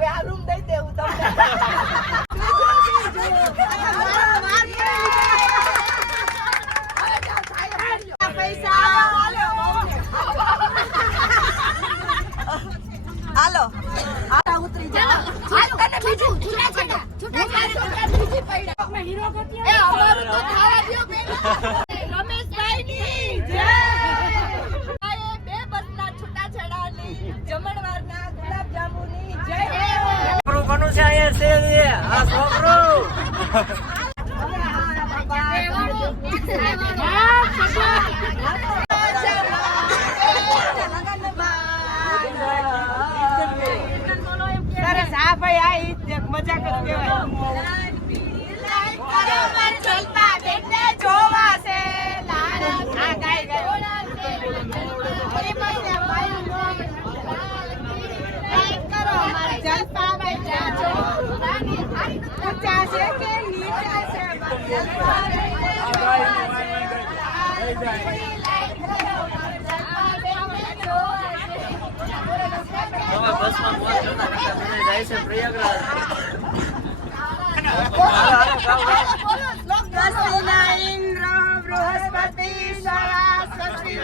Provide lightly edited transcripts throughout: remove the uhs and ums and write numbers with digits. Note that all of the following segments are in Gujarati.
હવે આ રૂમ દઈ દેવું તમને પૈસા હાલો આ ઉતરી જાઓ હાલ તને બીજું છૂટા બીજી પૈડા મે હીરો ગોત્યો એ અમારું તો ખાવા દયો પેલા રમેશભાઈ ની જય આ બે બસના છૂટા છડાની જમણવારના ગુલાબ જાંબુની જય છોકરો કોનું છે અહીંયા છે આ છોકરો મજાક જ કહેવાય જોવા છે ઊંચા છે કે નીચા છે પ્રયાગરાજ બૃહસ્પતિ સરસ્વતી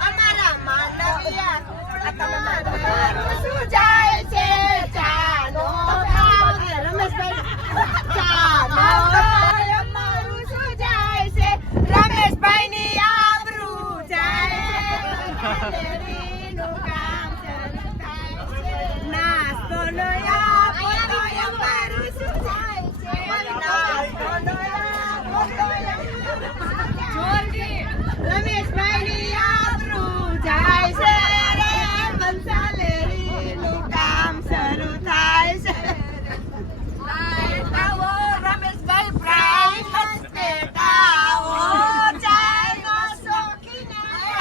અમારા માનવ્યા શું જાય છે ચાલો રમેશભાઈ અમારું શું જાય છે રમેશભાઈ ની આબરૂ જાય છે કામ નાસ્તો નો અમારું શું જાય છે રમેશભાઈ ની આબરૂ જાય છે રે બંસાલેરી નું કામ શરૂ થાય છે આવો રમેશભાઈ પ્રાઇમ બેટાઓ ચાય નો શોખીન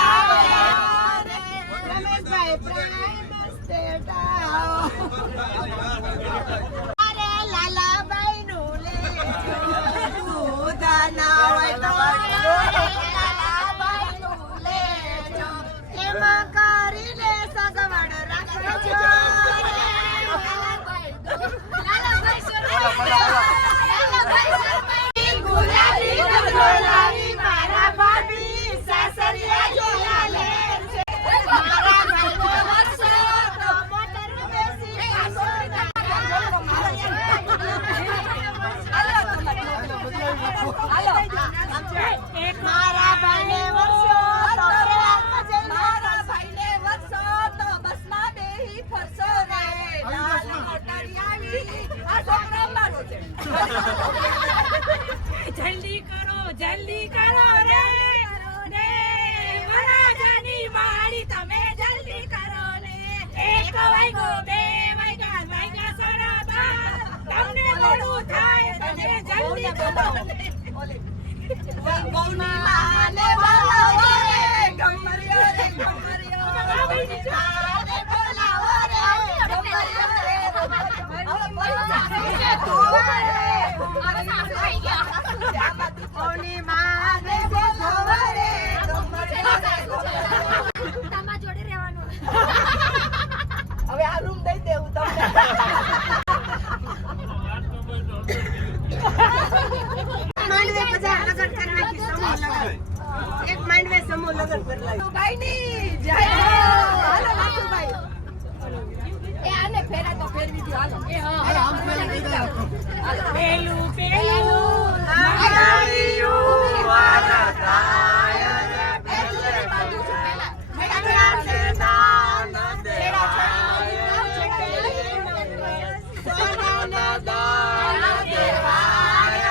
આવો રમેશભાઈ પ્રાઇમ બેટાઓ અરે લાલાભાઈ નું લે દૂધ ના હોય તો કરીને સગવડ રાખજો ગુલાબી મારા ભાભી સાસરિયા જોયા લે મારા ભાઈ વર્ષો તો મોટર બેસી મારા ભાઈને વર્ષો જલ્દી કરો રે વરાજાની માળી તમે જલ્દી કરો ને 1 વાગ્યો 2 વાગ્યા સાડા 12 તમને મોડું થાય તમે જલ્દી કરો ગૌની માને બોલાવો રે ગમરિયો રે આને બોલાવો રે ગમરિયો રે ગૌની માને બોલાવો રે તમા જોડે રહેવાનું હવે આ રૂમ દઈ દેવું તમને માંડવે બધા લગન કરવા કી સમૂહ લગન એક માંડવે સમૂહ લગન પર લાવી ભાઈ ની જય હાલો વાસુભાઈ એ આને ફેરા તો ફેરવી દો હાલો એ હા આમ ફેરી દઈ દો હાલો પેલું આગાડીયું વાના થાય રે પેલે બાજુ પેલા મેડા છે દાન દેવા સોના દાન દેવા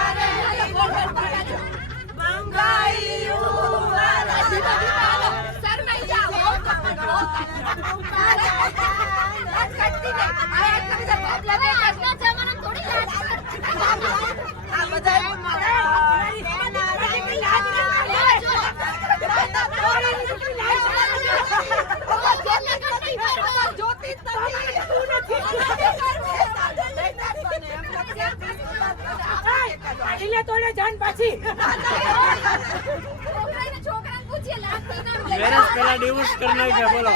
લાજ કાઢતી નહીં. આ એટલા બધા બાબલા બેઠા છે. આજના જમાનામાં થોડી લાજ કાઢતી. આ બધા એટલે તોડે જાન પાછી છોકરાને પૂછીએ લાગતી ના મેરેજ પેલા ડિવોર્સ કરી નાખ્યા બોલો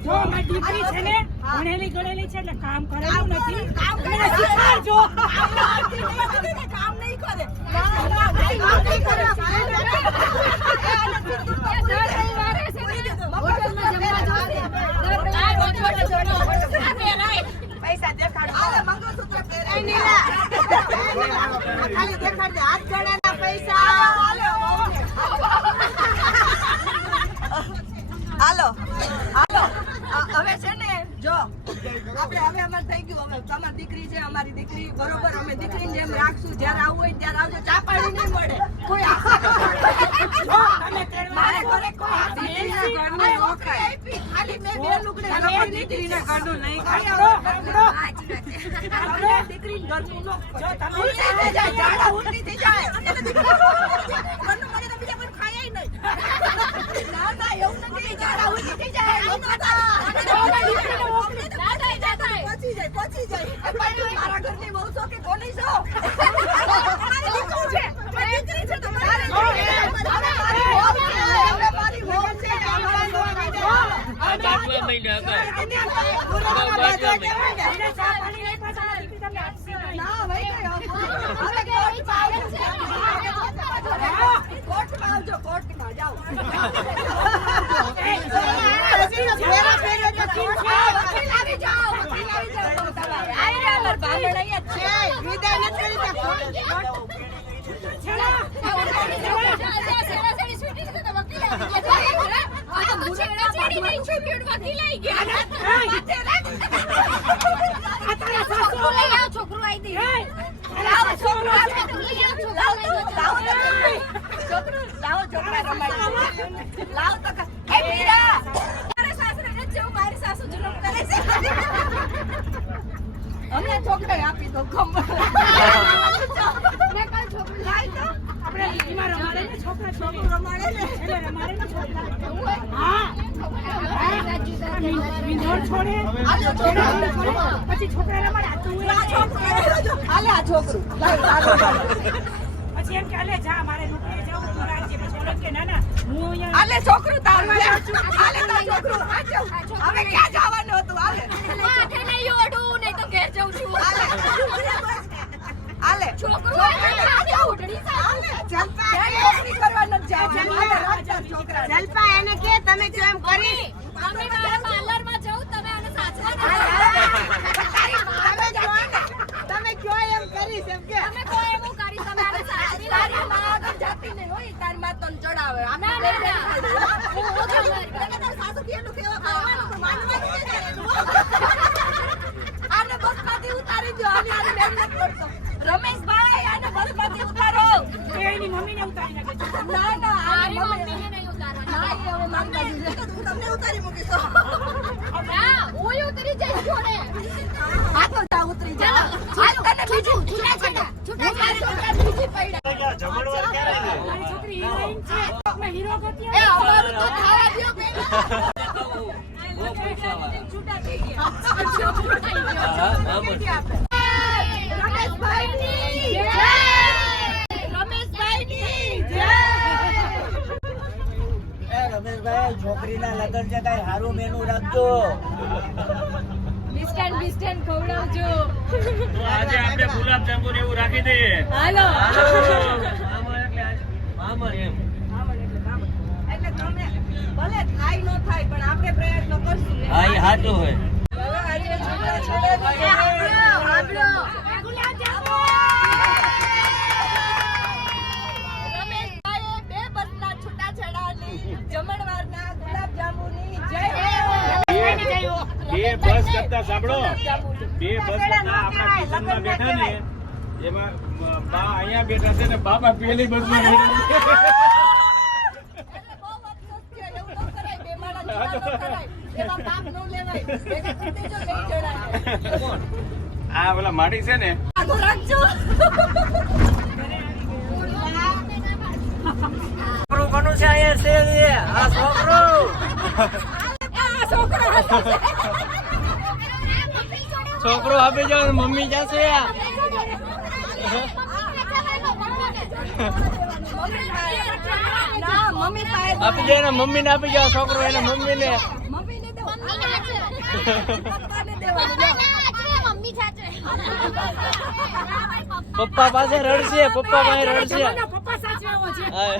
જો મારી દીકરી છે ને ભણેલી ગણેલી છે એટલે કામ કરેલું નથી મને શીખવાડજો કામ નહીં કરે પૈસા દેખાડો મંગળસૂત્ર પહેરાય ખાલી દેખાડજે હાથ ગણાના પૈસા હાલો હાલો હવે છે ને જો આપણે હવે અમાર થઈ ગયું હવે તમારી દીકરી છે અમારી દીકરી બરોબર અમે દીકરીને જેમ રાખશું જ્યારે આવું હોય ત્યારે આવજો ચા પાણી નહીં મળે કોઈ મારે ઘરે કોઈ દીકરીના ઘરનું નોકરી આપી ખાલી મેં બે લુગડે દીકરીના ઘરનું નહીં દીકરી ઘરનું નો જો તમે જાડા ઉલટી થઈ જાય ઘરનું મને તો બીજા કોઈ ખાય નહીં ના ના એવું નથી જાડા ઉલટી થઈ જાય પહોંચી જાય મારા ઘરની બહુ છો કે કોની છો અમારી દીકરી છે મારી દીકરી છે તમારી મારી વહુ છે ના ભાઈ કોર્ટમાં આવજો કોર્ટમાં જાઓ છોકરું આવી લાવો છોકરા રમાડી લાવ તો એ મીરા મારા સાસરાને જેવું મારી સાસુ જુલમ કરે છે અમને છોકરા આપી દો ખબર મેં કાલ છોકરી લાવી તો આપણે ઈમાં રમાડે ને છોકરા છોકરું રમાડે ને એટલે રમાડે ને છોકરા હા વિંધોળ છોડે પછી છોકરા રમાડે હાલે આ છોકરું પછી એમ કે આલે જા મારે નોકરીએ જાવું તું રાખજે પછી ઓળખ કે ના ના હું અહીંયા હાલે છોકરું તારું હાલે તારું છોકરું હવે ક્યાં જવાનું હતું હાલે માથે નહીં ઓઢું નહીં તો ઘેર જઉં છું હાલે છોકરું હાલે ઉડડી હાલે જલપા નોકરી કરવા ન જાવ છોકરા જલપા એને કે તમે જો એમ કરી અમે મારા પાર્લરમાં જાઉં તમે આને સાચવા તમે કયો એમ કરીશ એમ કે અમે કોઈ એવું કરી તમે આને સાચવી તારી માં તો જાતી નહીં હોય તારી માં તને ચડાવે અમે તારી સાસુ કેનું કેવા ખાવાનું માનવાનું છે આને બસમાંથી ઉતારી દો આને મહેનત કરતો રમેશભાઈ આને બસમાંથી ઉતારો એની મમ્મીને ઉતારી નાખે ના ના આની મમ્મીને નહીં ઉતારવા ના હવે માંગતા દીધે તો હું તમને ઉતારી મૂકીશ ના હું ઉતરી જઈશ જોડે આ તો જા ઉતરી જા હાલ તને બીજું છૂટા બીજી પૈડા જમણવાર ક્યારે છે? મારી છોકરી હિરોઈન છે મેં હીરો ગોતી એ અમારું તો ખાવા દ્યો પેલા છૂટા થઈ ગયા છોકરો થઈ ગયો રમેશભાઈની જય રમેશભાઈની જય રમેશભાઈ છોકરીના લગ્ન છે કઈ સારું મેનુ રાખજો બિસ્ટન ખવડાવજો આજે આપણે ગુલાબ જાંબુ ને એવું રાખી દઈએ હાલો બ્રાહ્મણ એમ. એટલે તમે ભલે થાય ન થાય પણ આપણે પ્રયત્ન કરશું. હા એ સાચું હોય. હવે આજે છૂટાછેડા રમેશભાઈએ 2 બસના છૂટાછેડાની જમણવારના ગુલાબજાંબુની જય બે બસ કરતા સાંભળો, બે બસ કરતા આપણા કિચનમાં બેઠા ને એમાં બા અહીંયા બેઠા છે ને બાબા પેલી બસમાં બેઠા છે. એટલે બહુ અફસોસ છે. એવું ન કરાય. બે માણસ જુદા ન કરાય. એમાં પાપ ન લેવાય. ભેગા કરી દેજો, લઈ જણાય. આ ઓલા માટી છે ને આગો રાખજો. છોકરું કોનું છે અહીંયા શેરી? આ છોકરું. છોકરો આપી જાવ, મમ્મી જશે. ના, મમ્મી પાસે આપી જાય ને મમ્મી ને આપી જાવ. છોકરો એને મમ્મી ને. મમ્મીને દેવો. પપ્પાને દેવાનું. પપ્પા પાસે રડશે, પપ્પા પાસે રડશે. પપ્પા સાચવાવો છે. હા.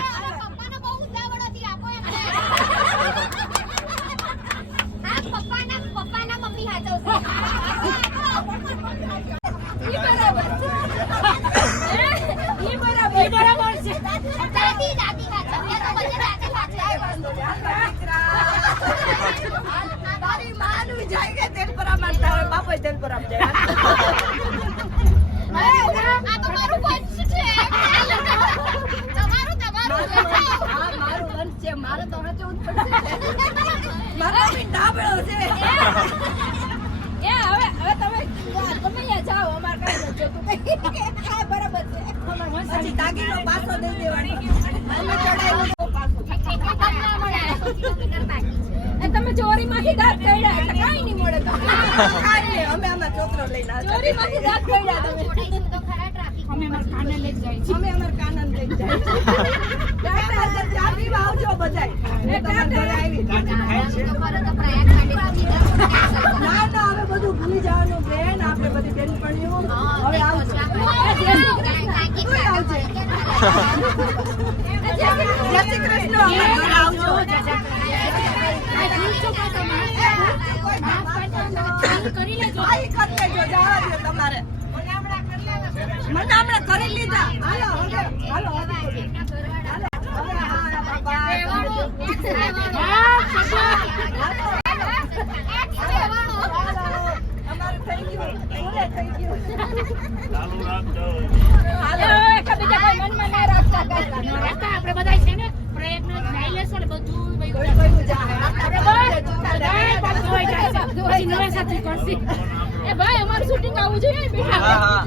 તારી માનું જાય કે તેલ પર આમ તારા બાપા તેલ પર આમ જાય. આ મારું વંશ છે. મારે તો હચવું જ પડશે. મારો બી ડાબળો છે. હવે તમે અહીંયા જાઓ. અમાર કાંઈ નથી જોતું. હા, બરાબર છે. પછી દાગીનો પાછો દઈ દેવાનો. અમે ચડાવ્યો પાછો. તમે ચોરીમાંથી દાંત કાઢ્યા એટલે કાંઈ નહીં મળે. કાંઈ નહીં. અમે આમાં છોકરો લઈને આવ્યા. ચોરીમાંથી દાંત કાઢ્યા તમે. અમે અમારા કાનન લઈ જાય. ચા પીવા આવજો બધાય. તમારા ઘરે આવી. ના ના, હવે બધું ભૂલી જવાનું બેન. આપણે બધી બેનપણીઓ હવે આવજો. તું આવજે. જય શ્રી કૃષ્ણ. અમારા ઘરે આવજો. કરી લેજો. જવા દો તમારે. મને હમણાં કરી લીધા. હાલો હવે હાલો હવે હા બાબા. અમારે થઈ ગયું. બોલે થઈ ગયું. ચાલુ રાખજો. હાલો એકબીજા કોઈ મનમાં ના રાખતા કાંઈ. આપણે બધા છે ને પ્રયત્ન લઈ લેશો ને બધું ભાઈ જાય. આપણે બધા જોઈ જાય. પછી નવે સાથી કરશી. એ ભાઈ અમારું શૂટિંગ આવું જોઈએ બેટા. હા હા.